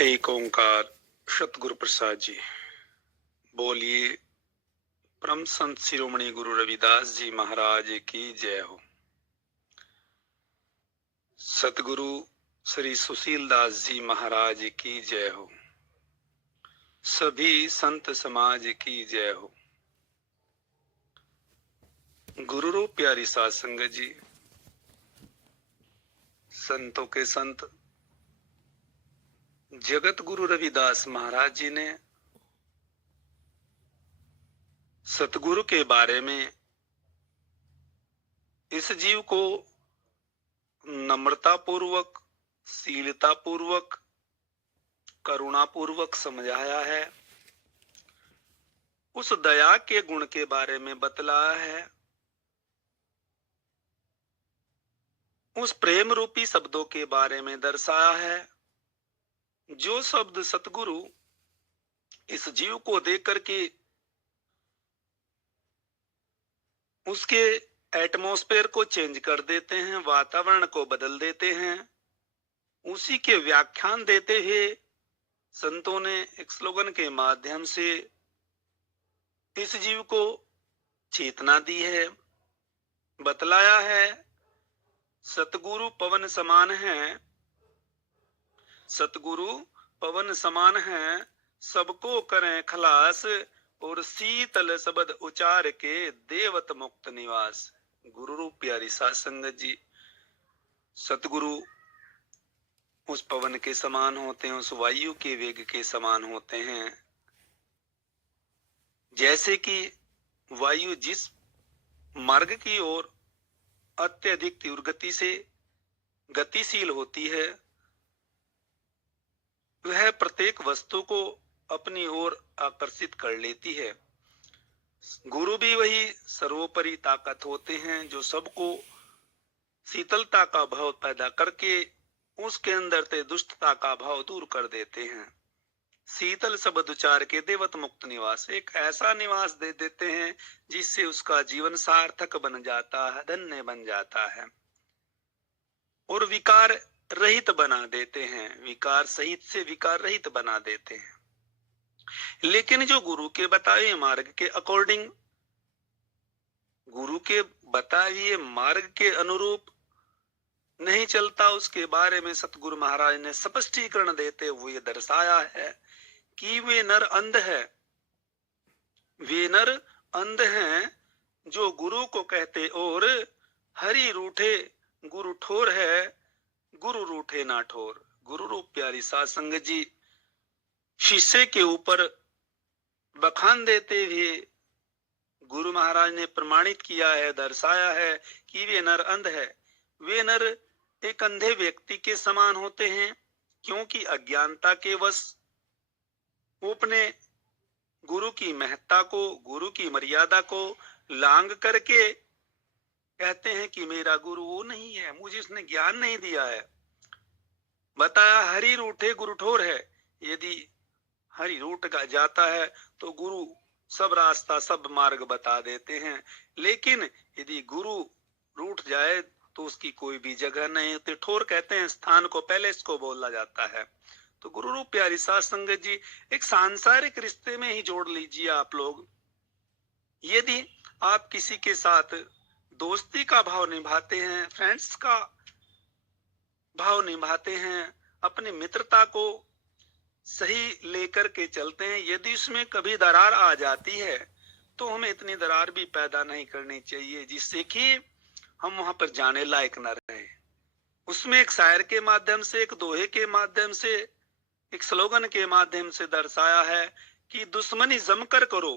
एक ओंकार सतगुरु प्रसाद जी। बोलिए परम संत शिरोमणि गुरु रविदास जी महाराज की जय हो। सतगुरु श्री सुशील दास जी महाराज की जय हो। सभी संत समाज की जय हो। गुरु रो प्यारी साध संगत जी, संतों के संत जगत गुरु रविदास महाराज जी ने सतगुरु के बारे में इस जीव को नम्रता पूर्वक, शीलता पूर्वक, करुणा पूर्वक समझाया है। उस दया के गुण के बारे में बतलाया है। उस प्रेम रूपी शब्दों के बारे में दर्शाया है। जो शब्द सतगुरु इस जीव को दे करके उसके एटमॉस्फेयर को चेंज कर देते हैं, वातावरण को बदल देते हैं, उसी के व्याख्यान देते हुए संतों ने एक स्लोगन के माध्यम से इस जीव को चेतना दी है, बतलाया है। सतगुरु पवन समान है, सतगुरु पवन समान है, सबको करें खलास और शीतल शब्द उचार के देवत मुक्त निवास। गुरु रूप प्यारी साध संगत जी, सतगुरु उस पवन के समान होते हैं, उस वायु के वेग के समान होते हैं। जैसे कि वायु जिस मार्ग की ओर अत्यधिक तीव्र गति से गतिशील होती है, वह प्रत्येक वस्तु को अपनी ओर आकर्षित कर लेती है। गुरु भी वही सर्वोपरि ताकत होते हैं जो सबको शीतलता का भाव पैदा करके उसके अंदर से दुष्टता का भाव दूर कर देते हैं। शीतल शब्द उचार के देवत मुक्त निवास, एक ऐसा निवास दे देते हैं जिससे उसका जीवन सार्थक बन जाता है, धन्य बन जाता है और विकार रहित बना देते हैं, विकार सहित से विकार रहित बना देते हैं। लेकिन जो गुरु के बताए मार्ग के अकॉर्डिंग, गुरु के बताए मार्ग के अनुरूप नहीं चलता, उसके बारे में सतगुरु महाराज ने स्पष्टीकरण देते हुए दर्शाया है कि वे नर अंध है, वे नर अंध हैं जो गुरु को कहते और हरि रूठे गुरु ठोर है, गुरु रूठे ना ठोर। गुरु रूप प्यारी साध संगत जी, शिष्य के ऊपर बखान देते हुए गुरु महाराज ने प्रमाणित किया है, दर्शाया है कि वे नर अंध है। वे नर एक अंधे व्यक्ति के समान होते हैं, क्योंकि अज्ञानता के वश वो अपने गुरु की महत्ता को, गुरु की मर्यादा को लांग करके कहते हैं कि मेरा गुरु वो नहीं है, मुझे उसने ज्ञान नहीं दिया है। बताया हरि रूठे गुरु ठोर है। यदि हरि रूठ का जाता है तो गुरु सब रास्ता, सब मार्ग बता देते हैं, लेकिन यदि गुरु रूठ जाए तो उसकी कोई भी जगह नहीं होती। ठोर कहते हैं स्थान को, पहले इसको बोला जाता है। तो गुरु रूप प्यारी साध संगत जी, एक सांसारिक रिश्ते में ही जोड़ लीजिए आप लोग। यदि आप किसी के साथ दोस्ती का भाव निभाते हैं, फ्रेंड्स का भाव निभाते हैं, अपनी मित्रता को सही लेकर के चलते हैं, यदि उसमें कभी दरार आ जाती है तो हमें इतनी दरार भी पैदा नहीं करनी चाहिए जिससे कि हम वहां पर जाने लायक न रहे। उसमें एक शायर के माध्यम से, एक दोहे के माध्यम से, एक स्लोगन के माध्यम से दर्शाया है कि दुश्मनी जमकर करो,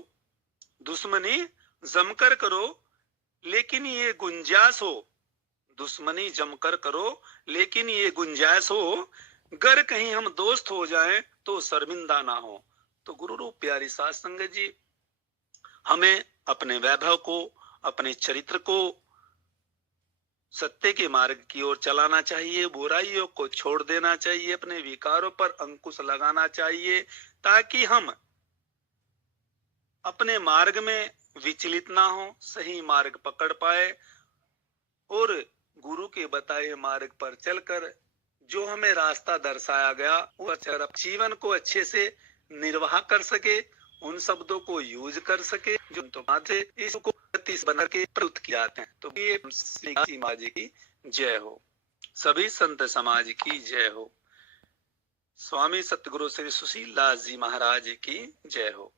दुश्मनी जमकर करो, लेकिन ये गुंजाइश हो, दुश्मनी जमकर करो लेकिन ये गुंजाइश हो, गर कहीं हम दोस्त हो जाएं तो शर्मिंदा ना हो। तो गुरु रूप प्यारी साध संगत जी, हमें अपने वैभव को, अपने चरित्र को सत्य के मार्ग की ओर चलाना चाहिए, बुराइयों को छोड़ देना चाहिए, अपने विकारों पर अंकुश लगाना चाहिए, ताकि हम अपने मार्ग में विचलित ना हो, सही मार्ग पकड़ पाए और गुरु के बताए मार्ग पर चलकर जो हमें रास्ता दर्शाया गया वो अगर जीवन को अच्छे से निर्वाह कर सके, उन शब्दों को यूज कर सके जो तो से इसको बना के प्रस्तुत किए जाते हैं। तो ये समाज की जय हो, सभी संत समाज की जय हो, स्वामी सतगुरु श्री सुशील दास जी महाराज की जय हो।